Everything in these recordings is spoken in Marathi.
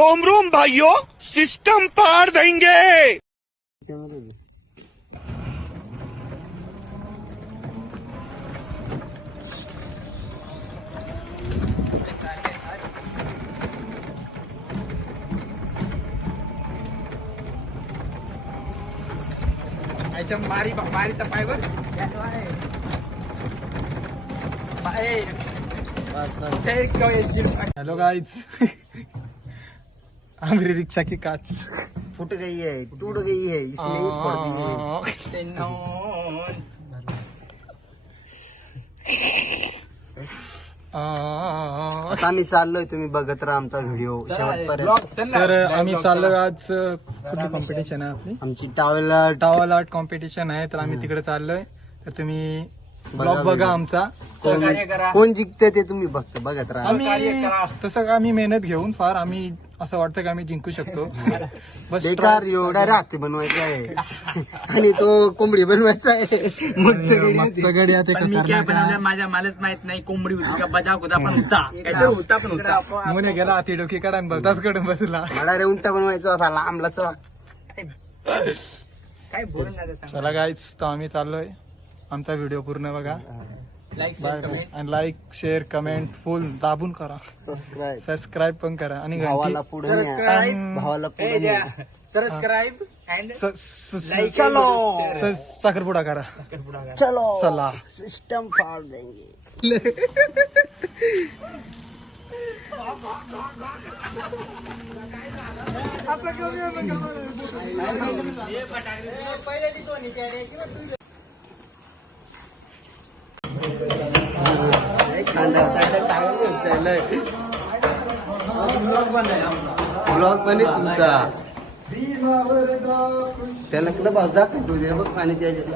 रोम रोम भाइयों, सिस्टम पार देंगे। मारीचा पायवर हेलो गाइस हमारी रिक्शा की कांच फूट गई है, टूट गई है, इसलिए फोड़ दी है। आता आम्ही चाललोय, तुम्ही बघत राहा आमचा व्हिडिओ शेवटपर्यंत. तर आम्ही चाललो आज कुठली कॉम्पिटिशन आहे आपली आमची टावेल टावल आर्ट कॉम्पिटिशन आहे तर आम्ही तिकडे चाललोय तर तुम्ही ब्लॉग बघा आमचा. कोण जिंकते ते तुम्ही बघत राहा. आम्ही तसं आम्ही मेहनत घेऊन फार आम्ही असं वाटतं की आम्ही जिंकू शकतो. बस बेकार एवढा राहते बनवायचा आहे आणि तो कोंबडी बनवायचा आहे. मग सगळी आता माझ्या मलाच माहित नाही कोंबडी होती का बदाक होता पण होता पण होता मुने गेला हाती डोकी काढा बघताच कडून बसला. मला रे उलटा बनवायचा होता लांबलाचा. काय बोल ना चला गाईच तर आम्ही चाललोय. आमचा व्हिडिओ पूर्ण बघा. लाईक शेअर कमेंट फुल दाबून करा. सबस्क्राईब पण करा आणि भावाला पुढे भावाला पुढे सबस्क्राईब साखरपुडा करा. चलो चला सिस्टम फाड़ देंगे. ब्लॉग पण आहे तुमचा. त्याला कडे भाव दाखवतो दे बघ पाणी त्याच्यात.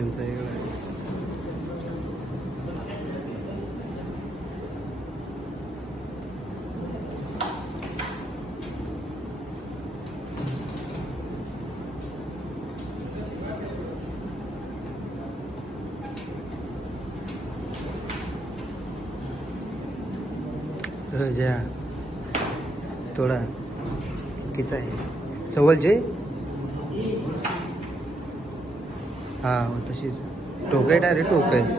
त्यांचा वेगळा आहे. ज्या थोडा किचा आहे चवलचे हा तशीच टोक आहे डायरेक्ट टोक आहे.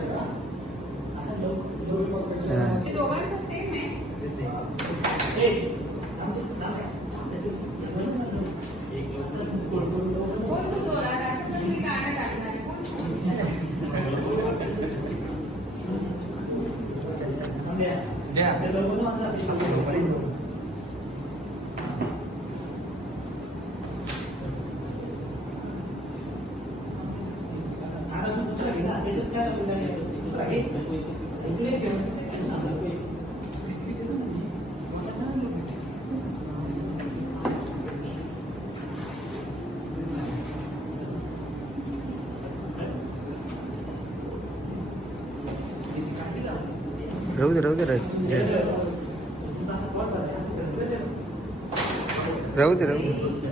राहू दे राहू दे राहू दे राहू दे.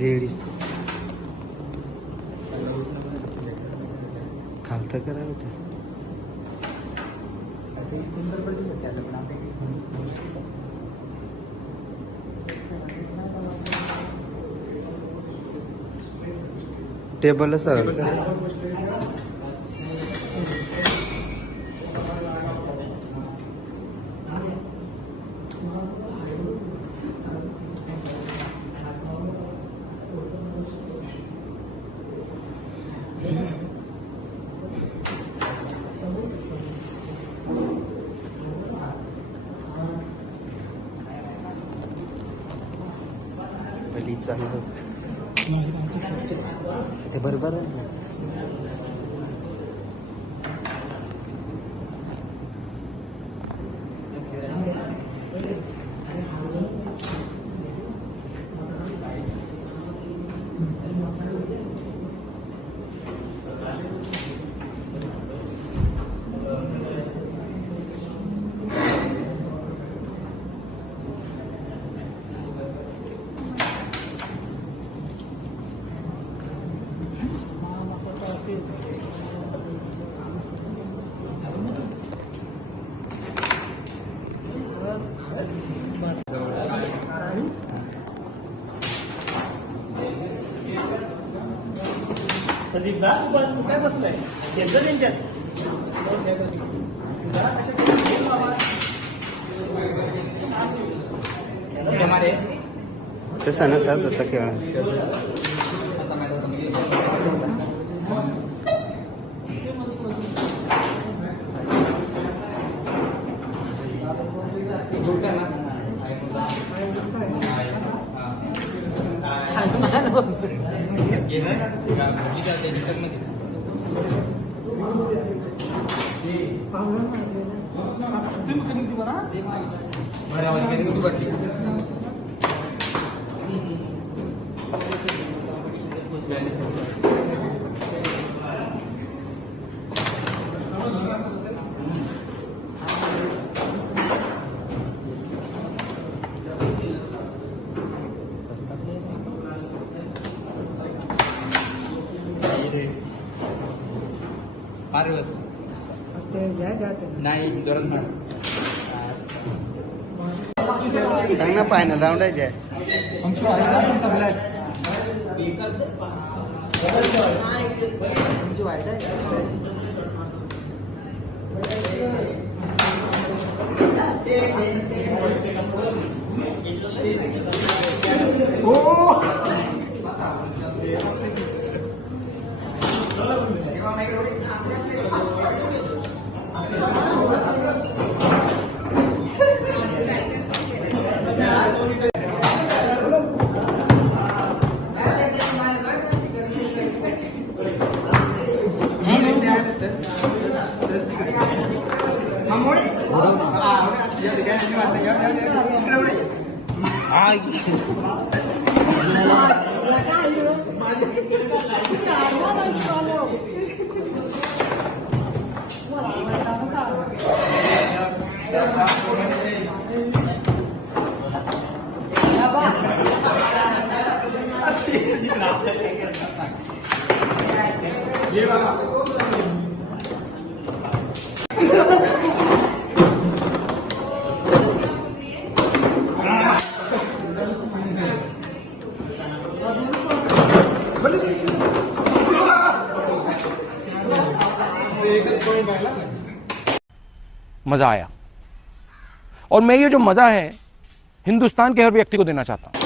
लेडीज खालतं करा होतं. टेबलला सरळ करा. चालू ते बरोबर आहे ना. काय बसलंय त्यांच्यात तसा नसा तसा खेळ. पारवस नाही जोरात मार सांग ना फायनल राऊंड आहे जे. आमची वाईट सगळ्यात मजा आया और मैं ये जो मजा है हिंदुस्तान के हर व्यक्ति को देना चाहता हूं.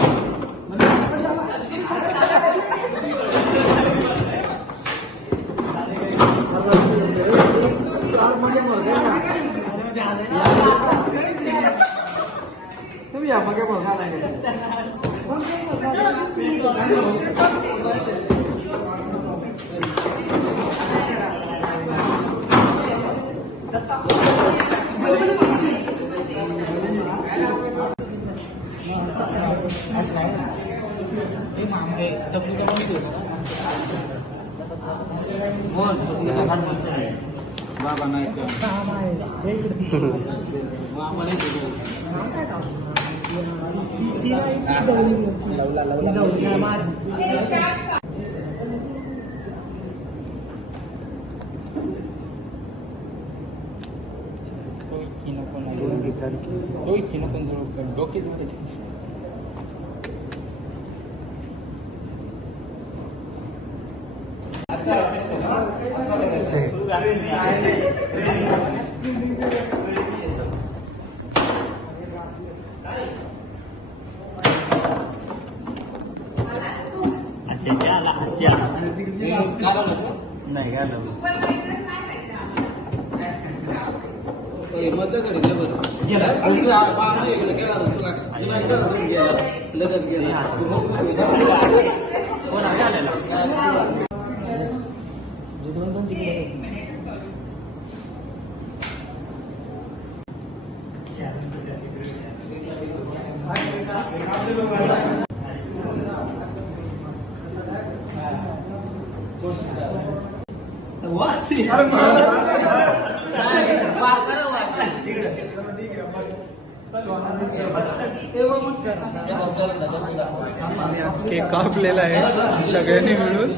केक कापलेला आहे सगळ्यांनी मिळून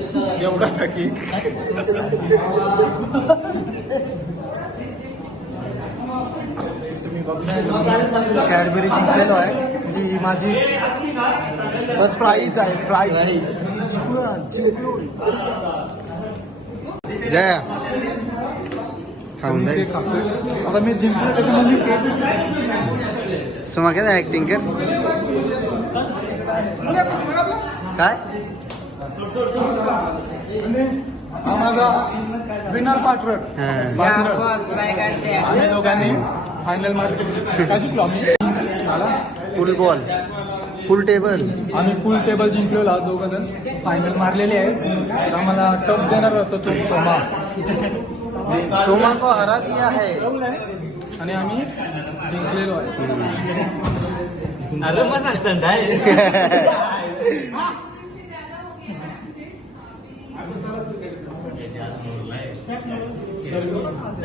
एवढासा केक. कॅडबरी जिंकलेलो आहे. जी माझी फर्स्ट प्राईज आहे. प्राईज जया खाऊन जाईल. आता मी जिंकलो त्याच्यामध्ये केक. सुमा काय ऍक्टिंग कर काय हा माझा विनर पार्टनर. आम्ही दोघांनी फायनल मध्ये काय जिंकलो आम्ही. फुल बॉल फुल टेबल. आम्ही फुल टेबल जिंकलेलो दोघं जण. फायनल मारलेली आहे. आम्हाला टप देणार होता तो सोमा. सोमा को हरा दिया है आणि आम्ही जिंकलेलो आहे.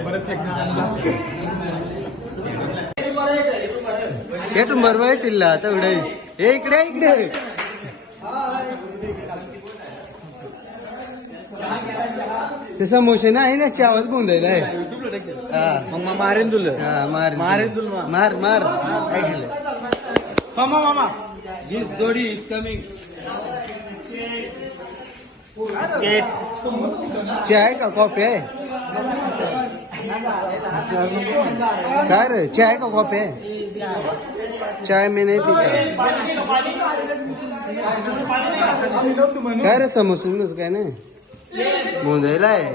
परत एकदा केटून बरोबर तिला तेवढे. हे इकडे इकडे ते समोसे नाही ना चावल गोंधायला आहे मग मारेन तुला हा, मार मारेन तुला. मार मार काय केलं मामा मामा दिस जोडी इज कमिंग स्केट चहा आहे का कॉफी आहे काय रे चहा आहे का कॉफी आहे चाय मी नाही पिता काय रे समोसे काय नाही गोंधायला आहे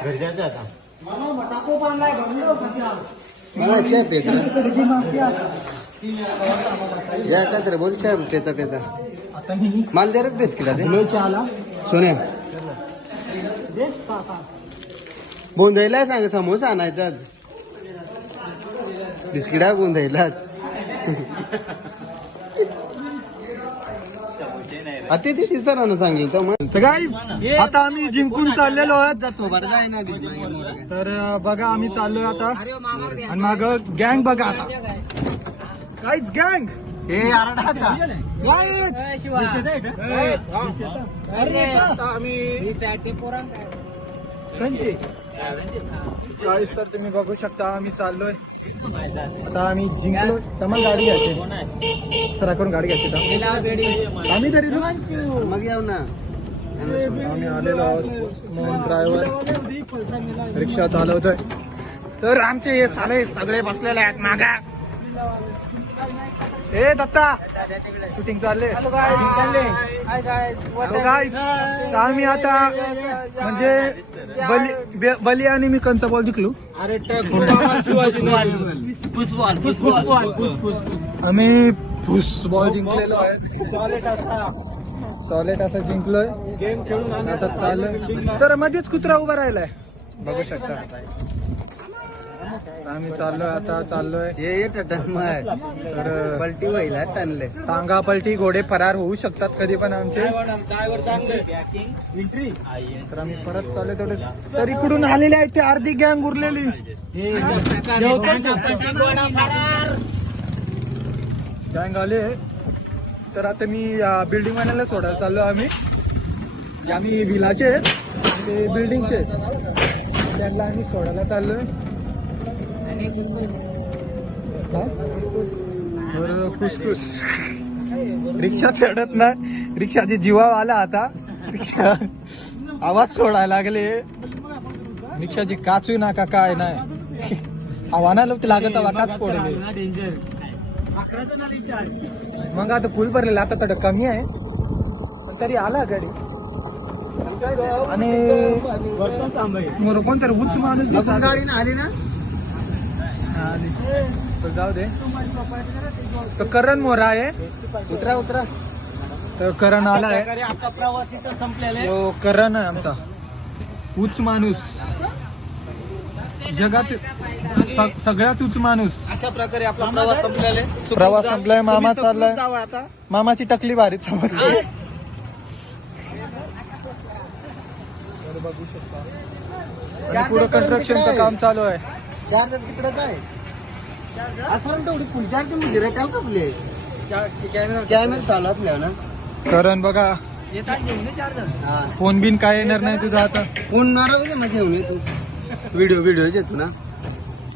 घर जायचं आता मला चहा पेता या काय तर बोल चहा पेता पेता माल दे रे बिस्किटा दे सोन्या गोंधायला सांग समोसा आणायचा बिस्किटा गोंधायला अति दिवशी सरांना सांगेल तर गाईज आता आम्ही जिंकून चाललेलो आहोत जातो बरं जाय ना तर बघा आम्ही चाललोय आता आणि माग गँग बघा आता गाईज गँग हे आरडा आता गाईज तर तुम्ही बघू शकता आम्ही चाललोय आता आम्ही जिंकलो तमाम गाडी घ्यायची सरा करून गाडी घ्यायची आम्ही तरी मग येऊ ना आम्ही आलेलो आहोत मोहन ड्रायव्हर रिक्षा चालवतोय तर आमचे हे चाले सगळे बसलेले आहेत मागा ए दत्ता शूटिंग चालले आम्ही आता म्हणजे बली आणि मी कंचा बॉल जिंकलो आम्ही फुसबॉल जिंकलेलो आहे सॉलिड असा जिंकलोय गेम खेळून आता चाललोय तर मध्येच कुत्रा उभा राहिलाय बघू शकता आम्ही चाललोय हे टटम आहे तर पलटी व्हायला टाणले टांगा पलटी घोडे फरार होऊ शकतात कधी पण आमचे तर आम्ही परत चाललोय तेवढे तर इकडून आलेले आहेत ते अर्धी गँग उरलेली गँग आले तर आता मी बिल्डिंग वाल्याला सोडायला चाललो आम्ही विलाचे आहेत, ते बिल्डिंगचे त्यांना आम्ही सोडायला चाललोय कुसकुस रिक्षा चढत नाही रिक्षाची जीवा आला आता रिक्षा आवाज सोडायला लागले रिक्षाची काचू नका काय नाही आव्हाना लोक लागत काच पडले मग आता फुल भरलेला आता थोडं कमी आहे पण तरी आला गाडी आणि कोणतरी उच्च माणूस गाडी ना आली ना तर जाऊ दे तर करण मोरा आहे उतरा उतरा तर करण आलाय आपला प्रवास इथं संपलेला तो करण आहे आमचा उच्च माणूस जगात सगळ्यात उच्च माणूस अशा प्रकारे आपला प्रवास संपलेला आहे. प्रवास संपलाय मामा चाललाय जावं आता मामाची टकली भारीच समजली बघू शकता पुढे कन्स्ट्रक्शनचं काम चालू आहे चार्जर तिकडे काय आजपर्यंत एवढी फुल चार्ज म्हणजे रेटाल का आपले कॅमेरा चालू आपल्या ना करण बघा फोन बिन काय येणार नाही तुझा आता पुन्हा मग घेऊन ये तू व्हिडिओ येतो ना